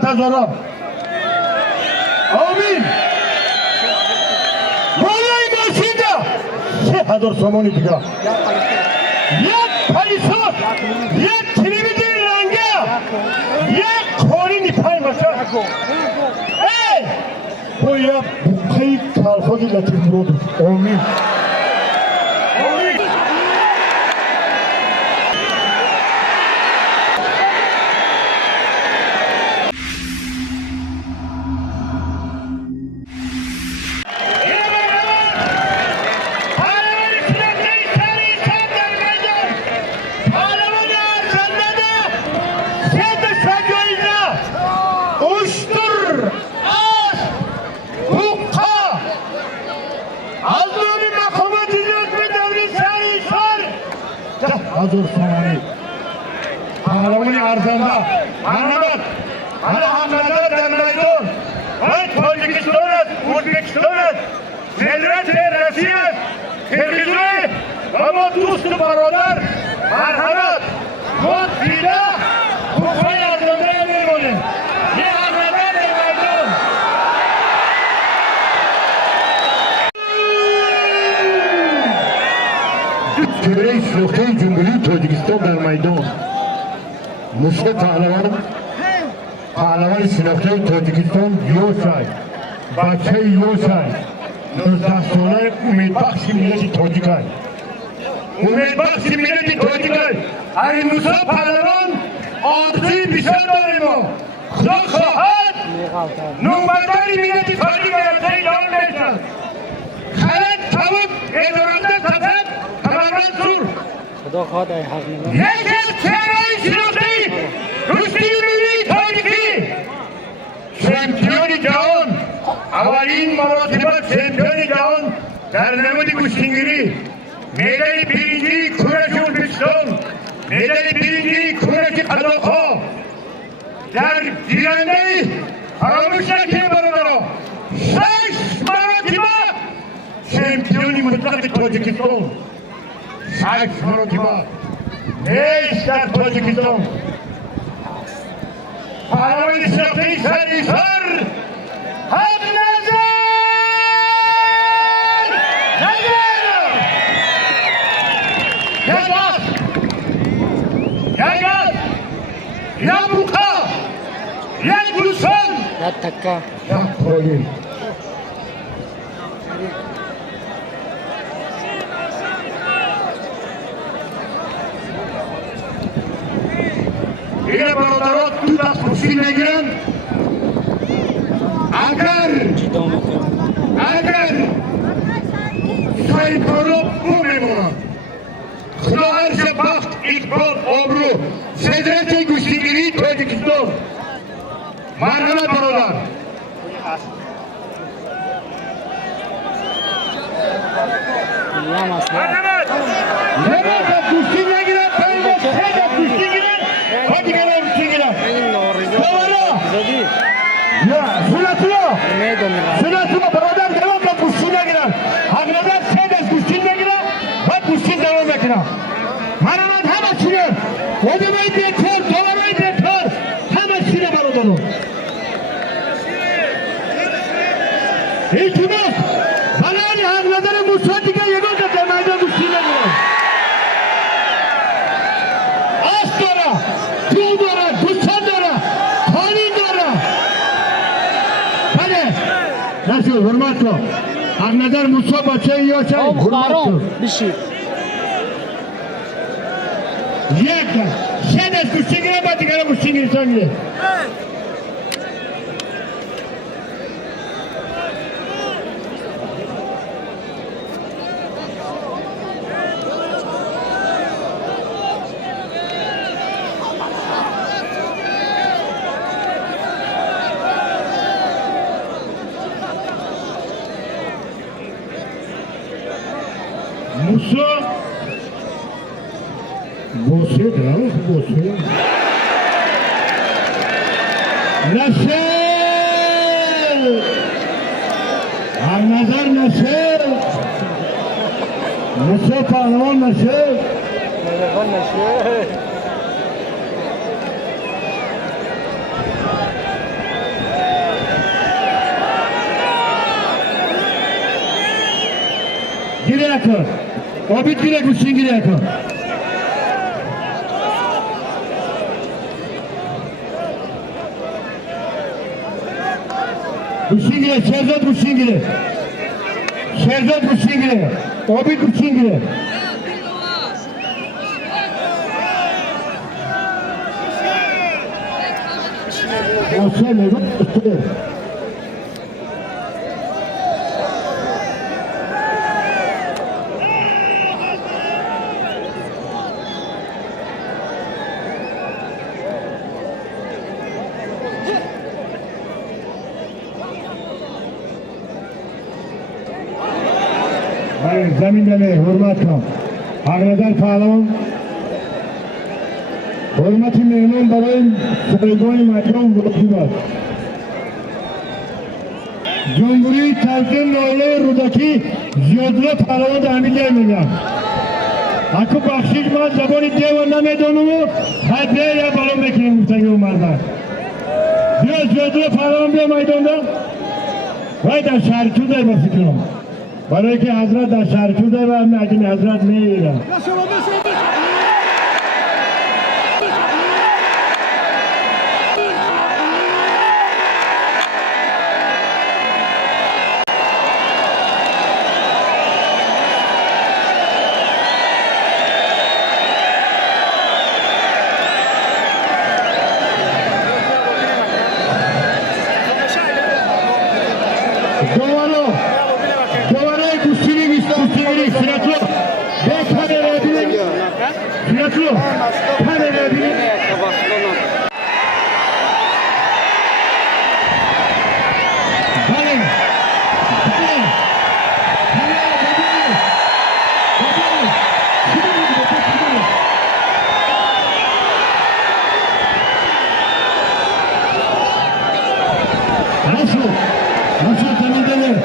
هزارا. آمین. بالای ماشین 3000 سامانی دیگه. یک پلیسات، یک تلویزیون رنگه، یک کاری پای ماشین. ای باید بقیه کارخانه لطیف برود. آمین. Hazır Somali. Pahlavani arzanda. Anlamak. Ana hamlada dermaydon. Hay Tojikiston'et, Uzbekiston'et, Devlet-i Resiyet, Kırgızı, ama dostu barolar, marhamat, kod fida, hukuk arzanda yemeği olun. Ne hamlada dermaydon. Türkiye Sultan Cumhuriyeti Tojikiston در میدان نسخه پهلوان شناخته تاجیکستان یوشای بچه یوشای 19 ساله امیدبخش ملت تاجیکای امیدبخش ملت تاجیکای این موسی پهلوان آرزوی بسیار داریم خدا خواهد نوبتدار ملت تاجیک ارزای ایران میشد خلط توب ادارنده سفر خبرمند خدا خواهد ای حق نمید یکی از چهرهای شناختی رشدی ملی تاریخی شمپیون جهان اولین مراتبه شمپیون جهان در نمود کشتیگیری مدال بیرینجی کورش ازبکستان مدال بیرینجی کورش قزاق‌ها در گیرنده فراموش نکنید برادرها 6 مراتبه شمپیون مطلق تاجیکستان 6 مراتبه نیست در تاجیکستان پهلوان شناخته سراسر حق نظر یا بوقا یا گلستان یا تکه یا پروین این برادرات دو دست خوشی نگیرن اگر سایپارو بو میمونن خدا هرچه بخت اقبال آبرو صدرت گوشتیگیری تاجیکستان مرحمت برادر مرحمت نمازت گوشتی نگیرن پایین سیدت گوشتی گیرن ها دیگران گوشتی گیرن دوباره یا سنتو برادر دوام که گوشتی نگیرن حق نظر سیدت گوشتی نگیرن و گوشتی دوام بکنن مرحمت همه چیه ادامه بیتر دوباره بیتر همه چیه برادران التماس برای حق نظر موسی دیگه یگان که در میدان گوشتی نگیرن آس داره دو داره دوستان داره قانون داره بله نشو حرمت کن حق نظر موسی بچه یا چه حرمت کن بشید یک سه دست گوشتی گیره بعد دیگران گوشتی گیرستان میره موسی بوسه دارم بوسه نشل هر نظر نشل موسی پهلوان نشل yakın. O bir direk Kuşingir'e yakın. Kuşingir'e, Şerzat Kuşingir'e. Şerzat Kuşingir'e. O bir Kuşingir'e. O sen ne bu? Hayır, zeminden hürmetle. Ağrıdan pahalı. Hürmeti memnun babayım, saygıyım, acım, bulutular. Cumhuriyet Tavsiye'nin oğlu Rudaki Ziyodla pahalı da emin gelmeyeceğim. Akı bakşişma, zaboni devanla medonumu, hadre ya balon bekleyin müstaki umarlar. Diyor Ziyodla pahalı bir maydonda. Vay da şarkı der basıkıyorum. برای که حضرت در شرکوده و مدین حضرت میگیرن Sinatlo, ben kamerayabilirim. Sinatlo, kamerayabilirim. Bana, nasıl temizlenir?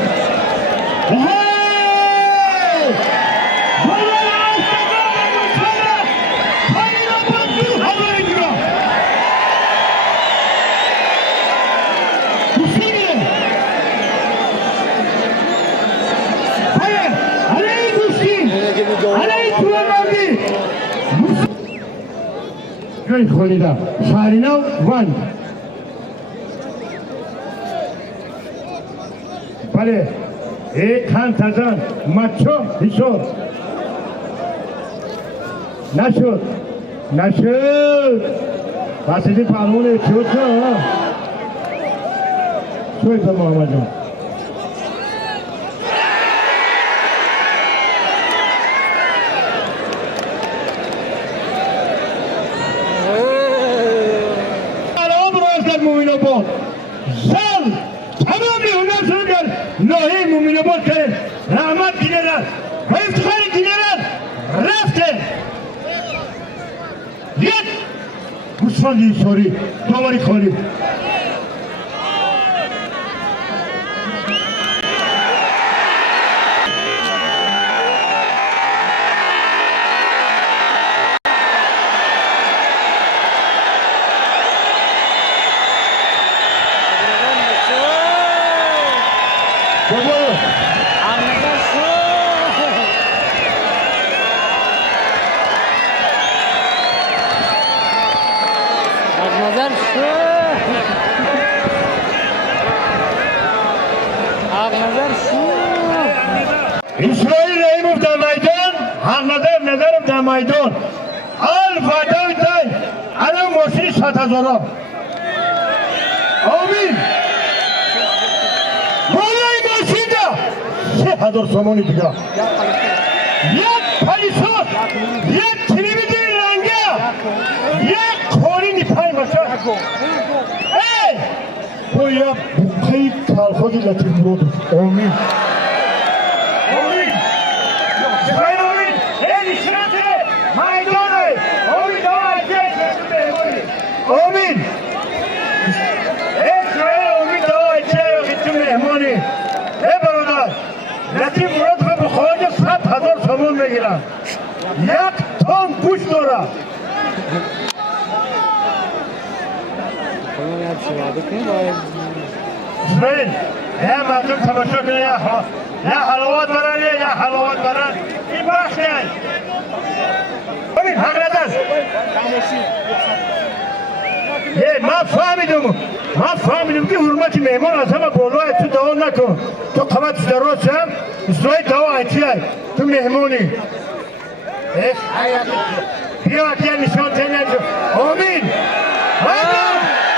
Göy Kholida, Sarina Van. Bale, Khan Tazan, Macho, Hishor. Nashur, Nashur. Basidi Palmone, Chutna. Soy da Muhammadun. مومناباد زل تمامی اونها سرگر ناهی مومناباد کرد رحمت گیرد و افتخار گیرد رفته یک گوسفندی سوری داوری خالی İsrail Rahimov در میدان حق نظرم در میدان آل فدای تای الان ماشین 100,000 آمین بالای ماشین دا 3,000 سامانی دیگه یک پلیسات یک تلویزیون رنگه یک کوری نیپای باشه ای باید بقیه کالخوزی لطیف بود آمین آمین اسرائیل امید دعای چه خیلی مهمانی ای برادر لطیف مراد که به خواهد 100,000 سامان میگیرن یک تن گوشت داره اسرائیل ای مردم تماشا کنه یا حلوات برن یا حلوات برن این بخش نیست ببین حق ندست ما فهمیدم که حرمت مهمان از همه بالای تو دوام نکن تو قمت ضرورت شم اسرائیل دوا ایتی های تو مهمونی بیا اکیه نشان تینه آمین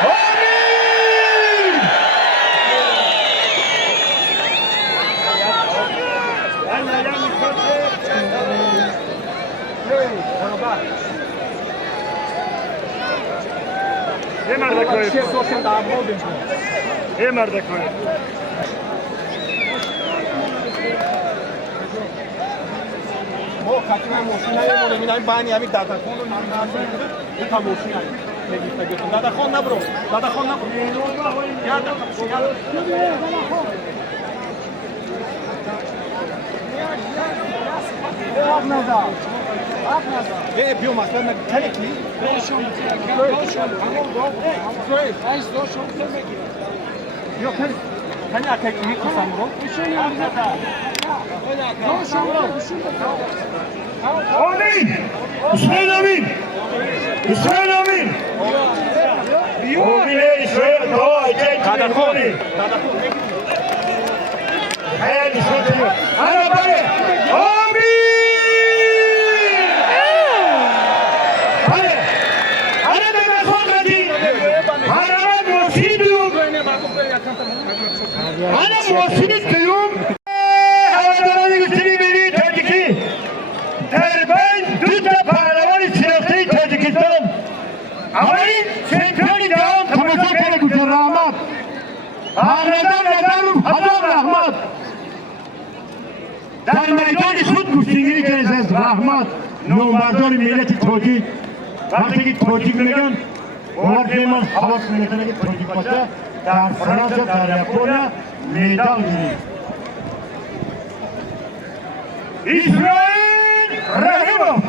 آمین یه مرده کوی یه مرده کوی ما خطی من موشی نمیمونه میدونم بانی همین دادا خون رو نمیدونم این تا موشی نمیدونم دادا خون نبرو گرده Ve yapıyor maslar ne telekli? Yok hani atekli kusan bro. آمین اسرائیل آمین اسرائیل آمین آمین اسرائیل دعا ایتی مهمونی خیلی نشان تینه انا بره آمین أنا موصل اليوم هذا يشتري مني تاجيكي تربان ضد پهلوان سیاسی تاجیکستان اولین چمپیون جهان تماشا کرده گوشه رحمت پهلوان ندارم هزار رحمت در میدان خود گوشتگیری کرده از رحمت نومردان ملت تاجیک وقتی که تاجیک میگن باور که من حواس میکنه که تاجیک باشه در فرانسه در ژاپن میدان گیری اسرائیل رحیموف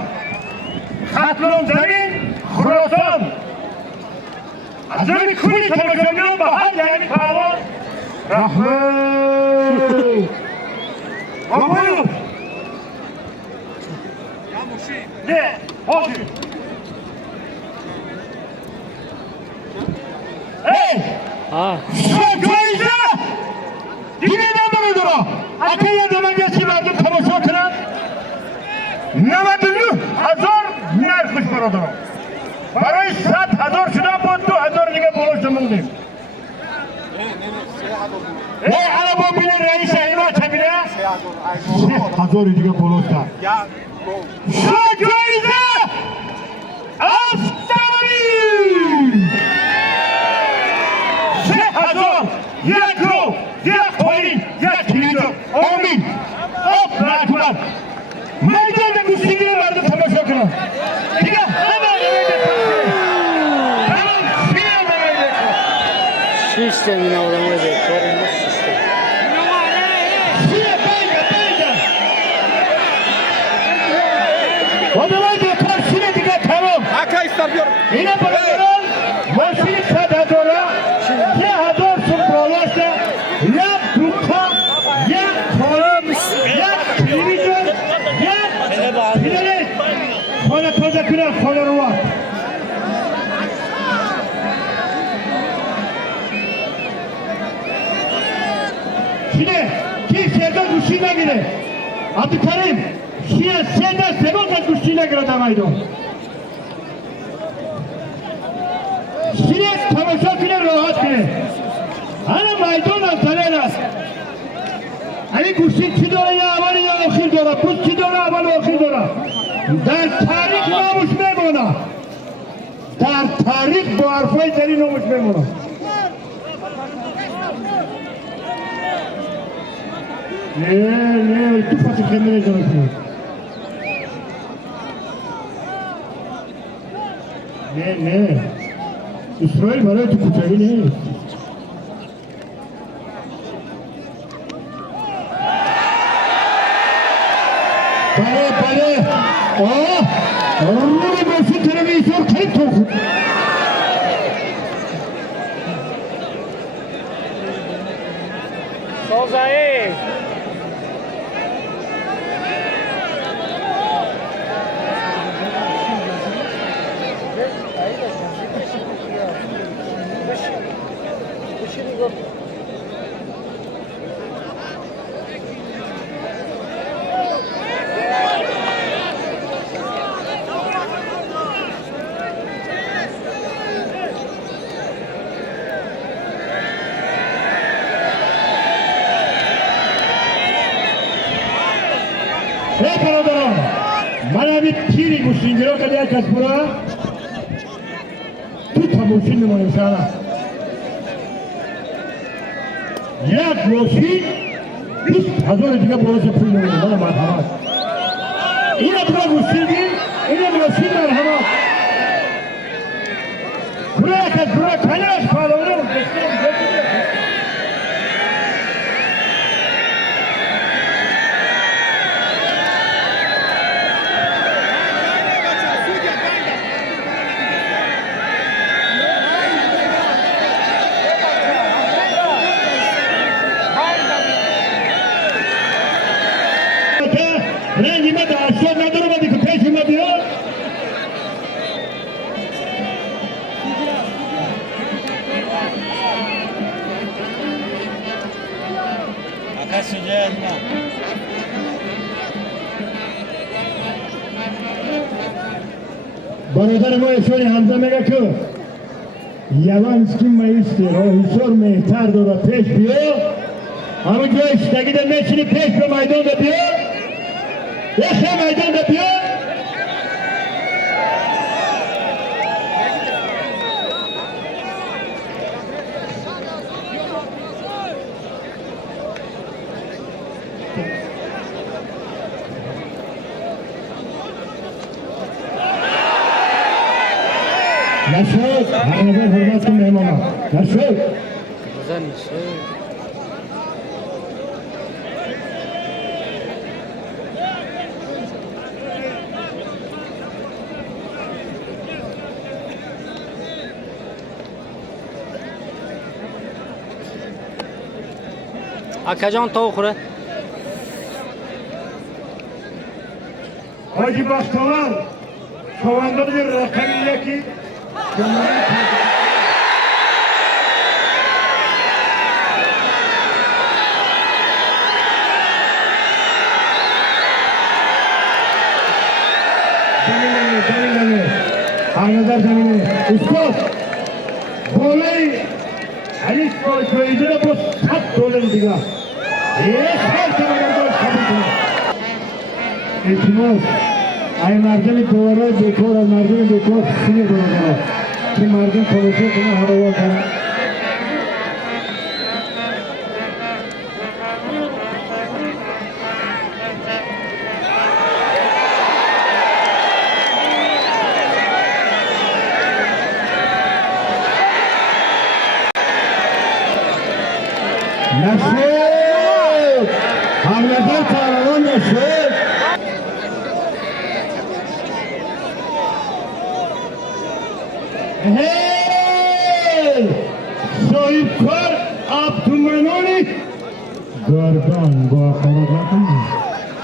خطلون زمین خراسان از زمین کوری تماشاگران به هر یعنی پهلوان رحمت آبایو نه آجی جایزه دیگه نمونه دارم اگه یه دمانگسی مردم تماشا کنن 99,000 نرخش برادرم برای 100,000 شده بود 2,000 دیگه بلوش موندیم عربا بینه رئیس اینا چه بینه 3,000 دیگه بلوش دار جایزه افتاری 3,000 یک رو یک پایین یک کلیجا آمین آب نکن میدان گوشتگی رو مردم تماشا کنن دیگه همه Sistem inauguramos de todo sistem. Odamay bekar şine diye tamam. Aka istiyorum. Yine bırakın. Maşini sadadora. Ya hador sunprolaşta. Ya dukka. Ya kolam. Ya televizyon. Ya bilerek. Kola toza kırar koları var. Şimdi kimseye kuşu nagire. Abdülkerim. Şimdi senden sebep kuşu nagire damaydı. Şimdi tamaşa kine rahat kine. Ana maydon altaneras. Hani kuşu çi dora ya avani ya okhir dora. Kuş çi dora avani okhir dora. Dar tarih namuş memona. Dar tarih bu harfay deri namuş memona. Ne, tu faci kendine canım. Ne. İsrail bana tu kucağı ne? Bale. Ruhi boşu televizyon kayıp toku. Solzay. ای برادران، من همین تیری موشینگی را که یک از برا تو تماشین نمانیم شما یک موشین 20,000 دیگه باز پول نمانیم من مرحمت این برا موشینگی این موشین مرحمت برا یک از برا کنیش پالونه رنگی ما داشت نداره بدی که پیش ما بیاد Akasya gelme. برادر ما اشاری حمزه میگه که یوانسکی مایستی راهیسار مهتر داره پیش بیا همه جای اشتگی در میشینی پیش به میدان ده بیا یخه میدان ده بیا نشد هر نظر حرمت کن مهمانا نشد Güzel şey. Akacan tavuk ure. Hacı Başkalan şu anda bir rakamiyle ki Zamine Anadar zamine Usta Bolay Halis köyde de bu sat dolar diga her zaman kabul İltimos ay mardini doğru dekor mardini dekor sine doğru ki mardin konuşuyor kuma hava var Nasıl? Hamledir kahraman nasıl? Hey! Soyupkar Abdülmenoni Gordon bu kanatlardan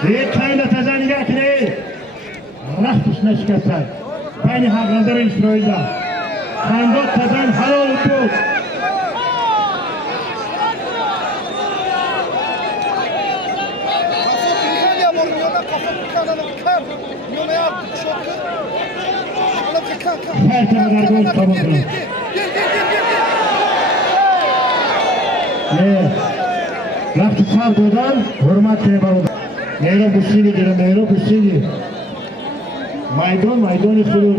bir tane tazan yakını Rahtışına şikastay Beni Havladır İsrail'de Kandot tazan halal oldu her kadar gol tamamladı. Rakı sardıdan hürmet tebarıdı. Nero Busini diyor, Nero Busini. Maydon istiyor.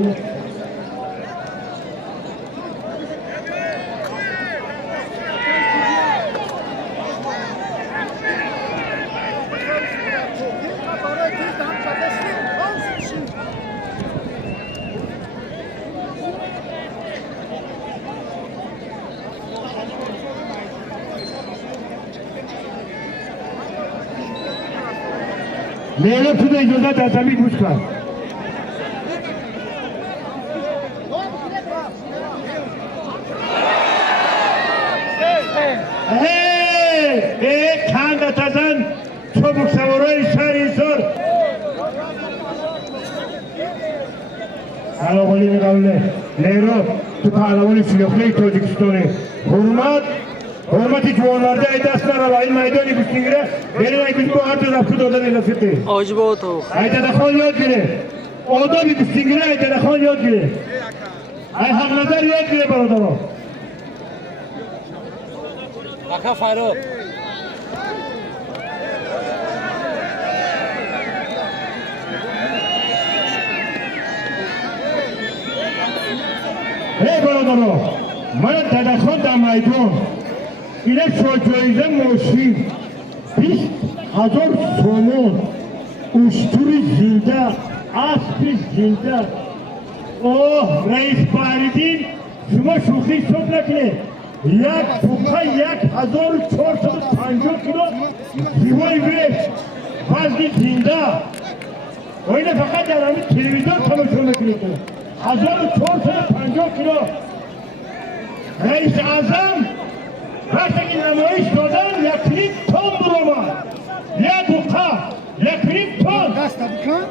Nero tudo izoda tatami busca. Hey, kanda tazan çabuk savuray şarisor. Alavoli mi kavle? Nero tu alavoli silahlı Tojikistani. Hürmet Hürmeti juvonlarda aytasizlar avval maydoni kuchinglar benim aytib bu arda rafti dodan elasiti. Ojiba tovuq. Aytadaxon yod gire. Odobi kuchinglar aytadaxon yod gire. Ay haqnazar yod gire barodaro. Aka Farruh. Hey barodaro. Mana dadaxon da maydon. Ile çocuğuyla moşin. 20,000 somon. Uşturi zilde. Aspi zilde. Oh reis Faridin. Şuma şuhi soplakle. Yak buka 1,450 kilo. Zivay veş. Fazli zinde. Öyle fakat yaramı televizyon tanıştırmak gerekiyor. 1,450 kilo. Reis Azam. وقتی نمایش دادن 1 تن برoma 1 buka 1 ton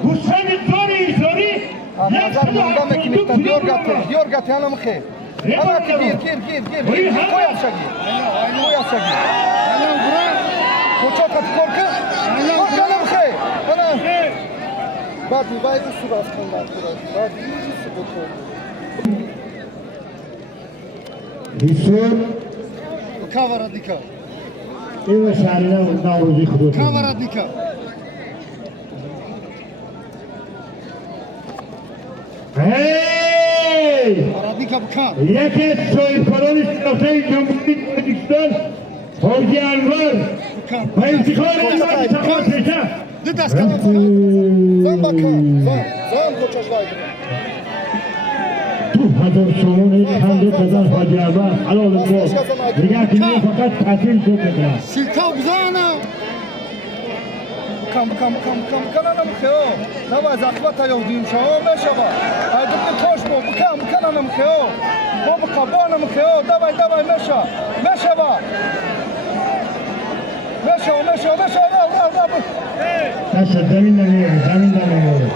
گوسفند زوری Diyor gat yana mı khe? Ana ki gir. Koy aşağı. Ana bura. Koça kat korku. Yana mı khe? Ana. Bak vay bu surat kanlar burası. Bak iyi sıkıntı. Bisur Kavaradnika. این شهریه نوروزی خودت Kavaradnika. هی Kavaradnika bu kan. یکی سویپران سیاسه جمهوری کردستان حاجی انور و افتخار انور تقاط بشه Ne dastan sana? Zan bakın. Zan koçaşlaydı. 2,000 somon خنده دادن حاجی انور حلال بود دیگه کنی فقط تعطیل شد بده Silkav buzana. Kam anam kheo. Nava zakvata yok diyeyim şao meşaba. Aydık toş mu? Kam anam kheo. Bu kabanam kheo. Davay meşa. Meşaba. Meşa. دست زمین نمیاره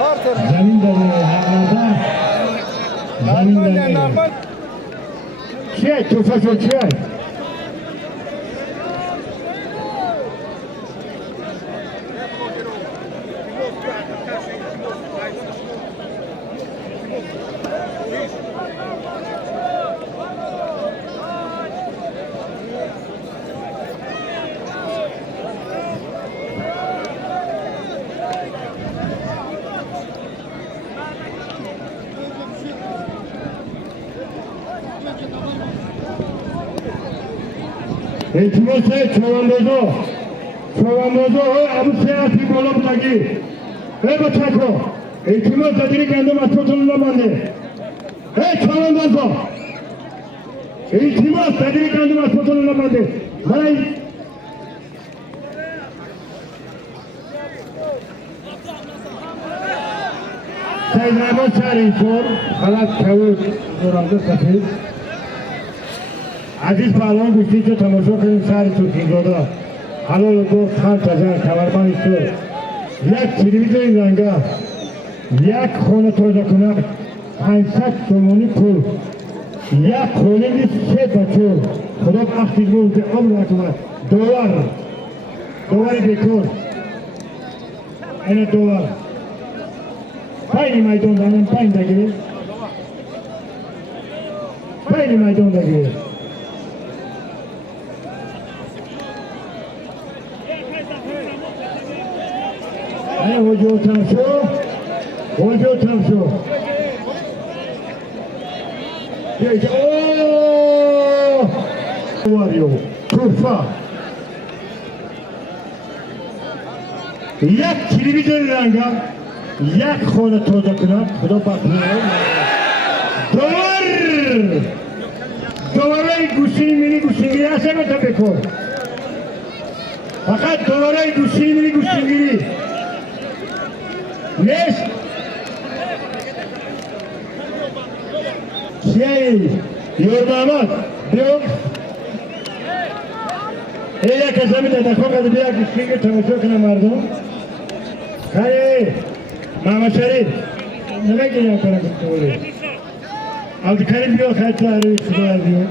Vartır. زمین نمیاره حقنده زمین نمیاره Normal. چیه توفه شد چیه اعتماد چوانبازو ابو سیاسی بالا بودگی ای بچکو اعتماد زدیری گندم از توتون نمانده ای چوانبازو اعتماد زدیری گندم از توتون نمانده برای سید احمد شهریزور خلط کود دورانده سفید عزیز پهلوان گوشتی که تماشا کنیم سر توتینزاده حلال گفت خان تزر کمربان ایستو یک تلویزیون این رنگه یک خانه تازه کنه 500 سومونی پول یک خانه نیست 3 بچه خدا بخشی بود عمر نکنه دوار بیکور اینه دوار پایین میدان دارم پایین دگیره پایین میدان دگیره وجود تمشو اوه واریو توفا یک تلویزیون رنگا یک خانه تازه کنم خدا بخونه دواره گوشینی گوشینگیری هسته تا بکن فقط دواره گوشینگیری نیست چیه یوردامات بیو یک کسامی دادخون قدر بیا گوشینگی تماشا کنه مردم خیلی محمد شریف نمیگه یا کنه کسی بولی عبدالکریم بیا خیلی تو عروی خدا بیو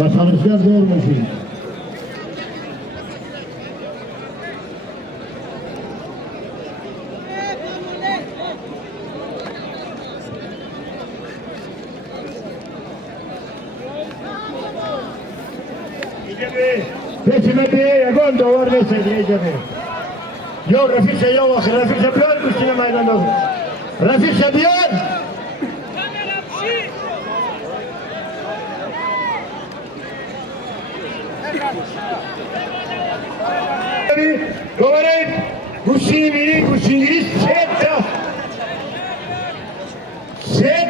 Başarısızlar doğurmuşuz. Peşime diye yagon dovar ve sedreyeceğim. Yok Refik şey yok. Refik yapıyor üstüne meydanda olur. Refik yapıyor. Говорит, гусиновый, гусиновый, сет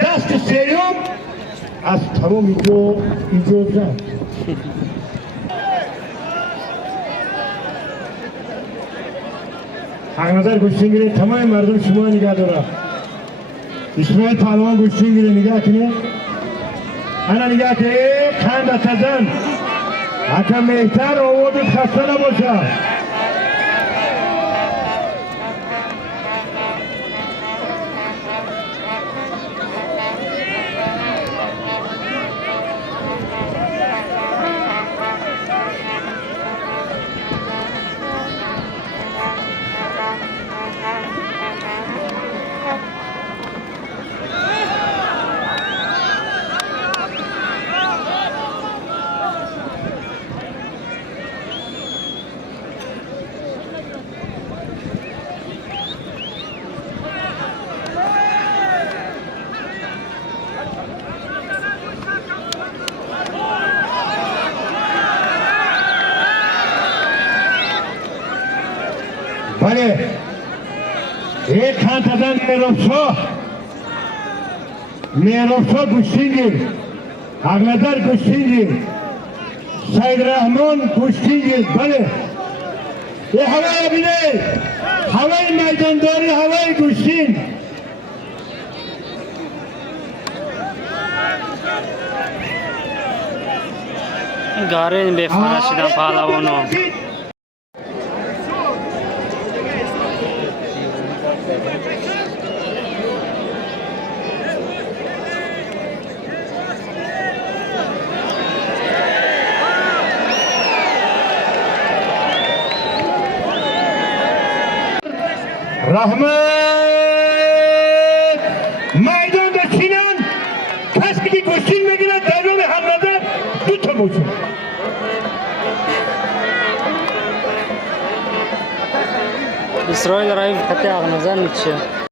даст сериум, а с того идет за. Ağnazar Gülşengir'e tamam mardum şuma nigah dora. İsmail Pahlovan Gülşengir'e nigah kine. Ana nigah kine Khan Atazan. Aka mehtar ovodut khasta nabosha. Bale, ek Khantadan Merovso Gülşengir, Ağnazar Gülşengir, Said Rahman Gülşengir, bale. Havaya bile, havayı meydandari, havayı Gülşin. Garin be Farashidan Pahlavonu. Rahmet! Maydanda Sinan, kaskidi Gülşen'le devre hamlada tutamışsın. İsroil Raif Fatih Ağnazar Nitşe.